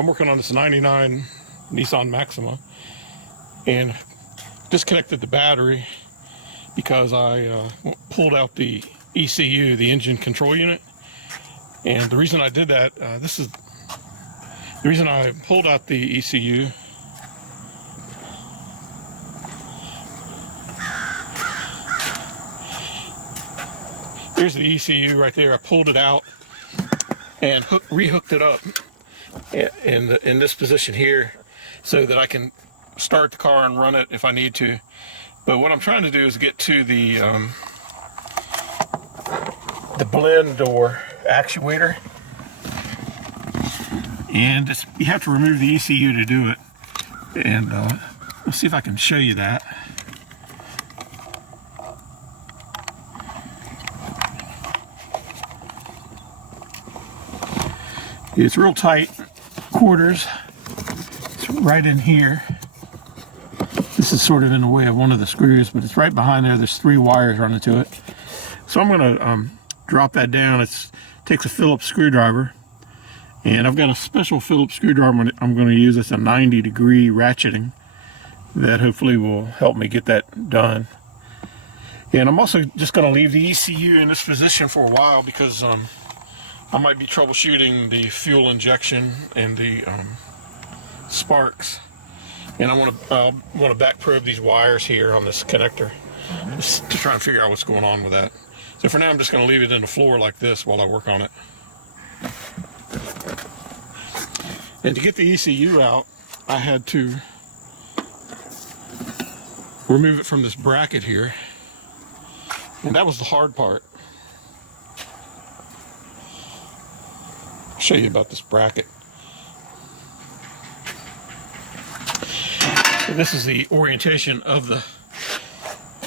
So I'm working on this 99 Nissan Maxima and disconnected the battery because I pulled out the ECU, the engine control unit. And the reason I did that, this is the reason I pulled out the ECU. Here's the ECU right there. I pulled it out and rehooked it up in this position here so that I can start the car and run it if I need to. But what I'm trying to do is get to the blend door actuator, and you have to remove the ECU to do it. And let's see if I can show you that. It's real tight quarters. It's right in here. This is sort of in the way of one of the screws, but it's right behind there. There's 3 wires running to it. So I'm going to drop that down. It takes a Phillips screwdriver, and I've got a special Phillips screwdriver I'm going to use. It's a 90-degree ratcheting that hopefully will help me get that done. And I'm also just going to leave the ECU in this position for a while because I might be troubleshooting the fuel injection and the sparks, and I want to back probe these wires here on this connector just to try and figure out what's going on with that. So for now, I'm just going to leave it in the floor like this while I work on it. And to get the ECU out, I had to remove it from this bracket here, and that was the hard part. I'll show you about this bracket. So this is the orientation of it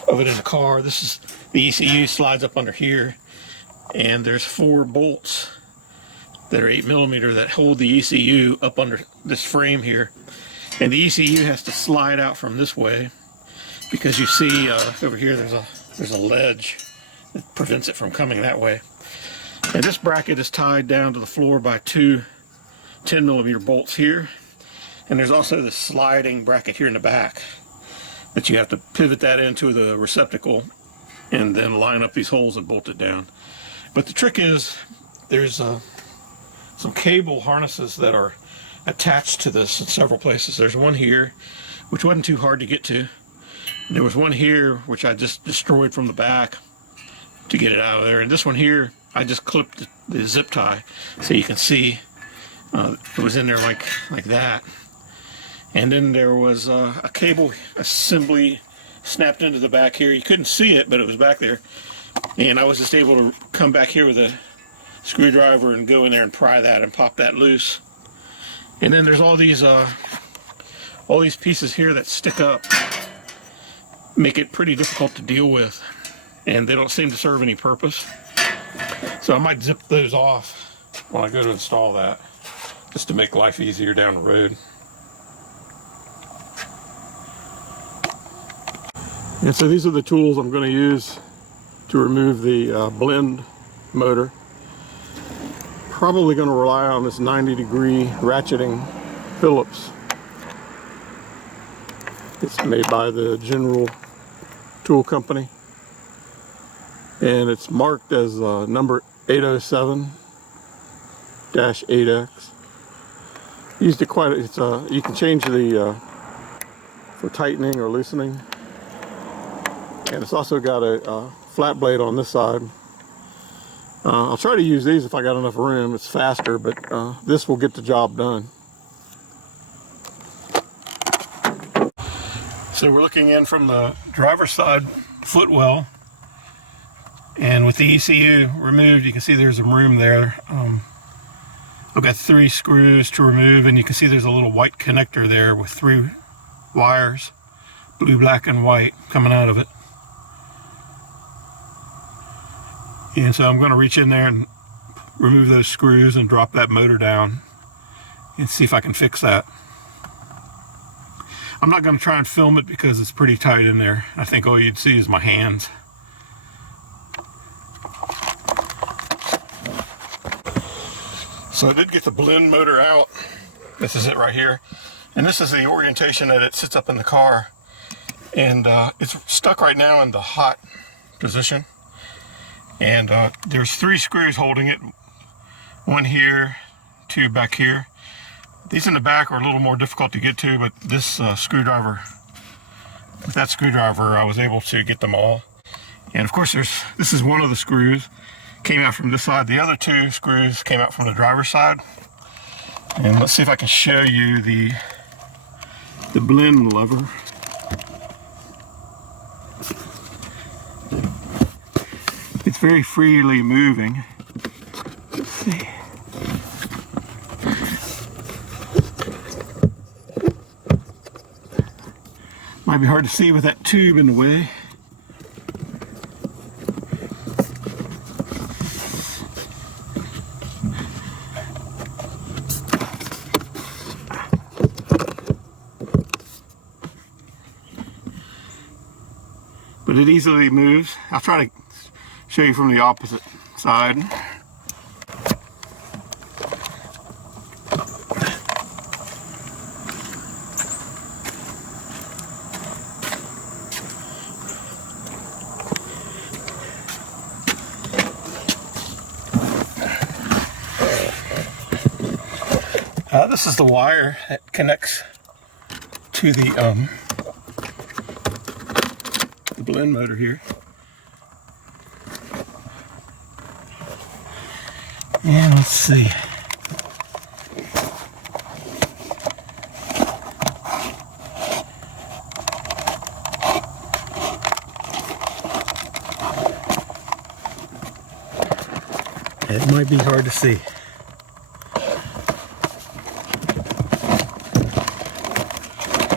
in the car. This is the ECU slides up under here, and there's 4 bolts that are 8mm that hold the ECU up under this frame here. And the ECU has to slide out from this way because you see over here there's a ledge that prevents it from coming that way. And this bracket is tied down to the floor by 2 10mm bolts here. And there's also this sliding bracket here in the back that you have to pivot that into the receptacle and then line up these holes and bolt it down. But the trick is there's some cable harnesses that are attached to this in several places. There's one here, which wasn't too hard to get to. There was one here, which I just destroyed from the back to get it out of there. And this one here, I just clipped the zip tie so you can see it was in there like that. And then there was a cable assembly snapped into the back here. You couldn't see it, but it was back there. And I was just able to come back here with a screwdriver and go in there and pry that and pop that loose. And then there's all these pieces here that stick up, make it pretty difficult to deal with, and they don't seem to serve any purpose. So I might zip those off when I go to install that, just to make life easier down the road. And so these are the tools I'm going to use to remove the blend motor. Probably going to rely on this 90-degree ratcheting Phillips. It's made by the General Tool Company, and it's marked as number 807-8X. Used it quite. You can change the for tightening or loosening. And it's also got a flat blade on this side. I'll try to use these if I got enough room. It's faster, but this will get the job done. So we're looking in from the driver's side footwell, and with the ECU removed, you can see there's some room there. I've got 3 screws to remove, and you can see there's a little white connector there with 3 wires, blue, black, and white, coming out of it. And so I'm going to reach in there and remove those screws and drop that motor down and see if I can fix that. I'm not going to try and film it because it's pretty tight in there. I think all you'd see is my hands. So I did get the blend motor out, This is it right here. And this is the orientation that it sits up in the car. And it's stuck right now in the hot position. And there's 3 screws holding it. 1 here, 2 back here. These in the back are a little more difficult to get to, but this screwdriver, with that screwdriver, I was able to get them all. And of course, this is one of the screws. Came out from this side. The other 2 screws came out from the driver's side. And let's see if I can show you the blend lever. It's very freely moving. Let's see. Might be hard to see with that tube in the way. But it easily moves. I'll try to show you from the opposite side. This is the wire that connects to the blend motor here. And let's see. It might be hard to see.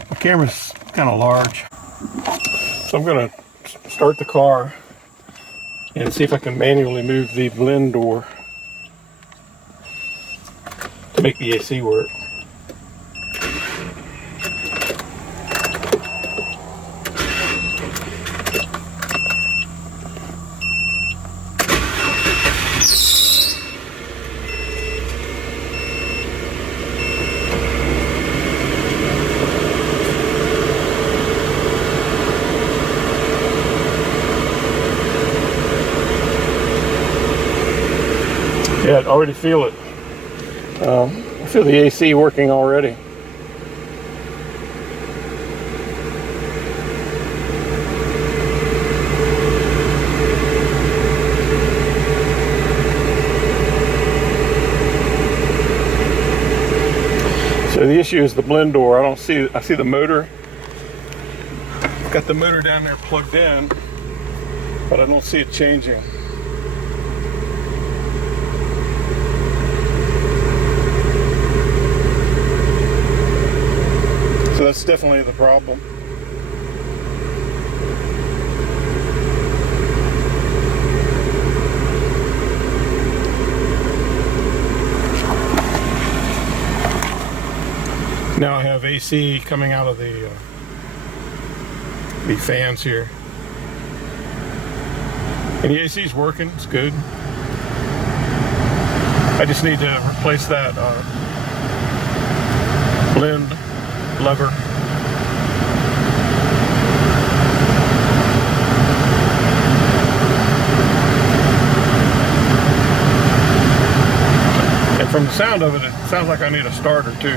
The camera's kind of large. So I'm going to start the car and see if I can manually move the blend door to make the AC work. Yeah, I already feel it. I feel the AC working already. So the issue is the blend door. I see the motor. I've got the motor down there plugged in, but I don't see it changing. So that's definitely the problem. Now I have AC coming out of the fans here. And the AC is working, it's good. I just need to replace that blend lever. And from the sound of it, it sounds like I need a starter too.